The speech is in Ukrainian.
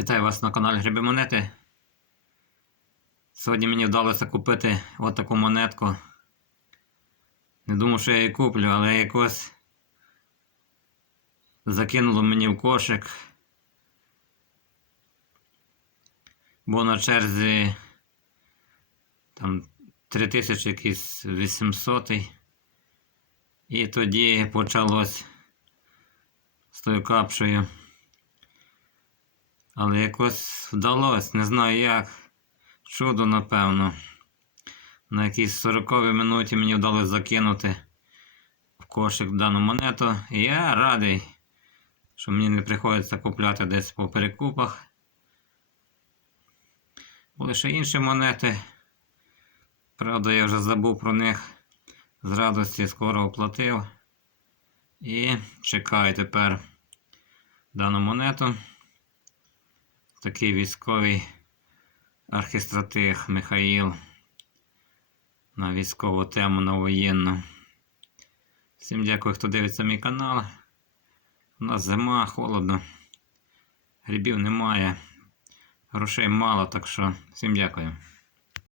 Вітаю вас на каналі Гриби Монети. Сьогодні мені вдалося купити от таку монетку. Не думав, що я її куплю, але якось закинуло мені в кошик. Бо на черзі там 3000 якийсь 800. І тоді почалось з тою капшею. Але якось вдалося, не знаю як. Чудо, напевно. На якійсь 40 минуті мені вдалося закинути в кошик дану монету. І я радий, що мені не приходиться купляти десь по перекупах. Були ще інші монети. Правда, я вже забув про них. З радості скоро оплатив. І чекаю тепер дану монету такий військовий архістратиг Михаїл на військову тему на воєнну. Всім дякую, хто дивиться мій канал. У нас зима, холодно, грибів немає, грошей мало, так що всім дякую.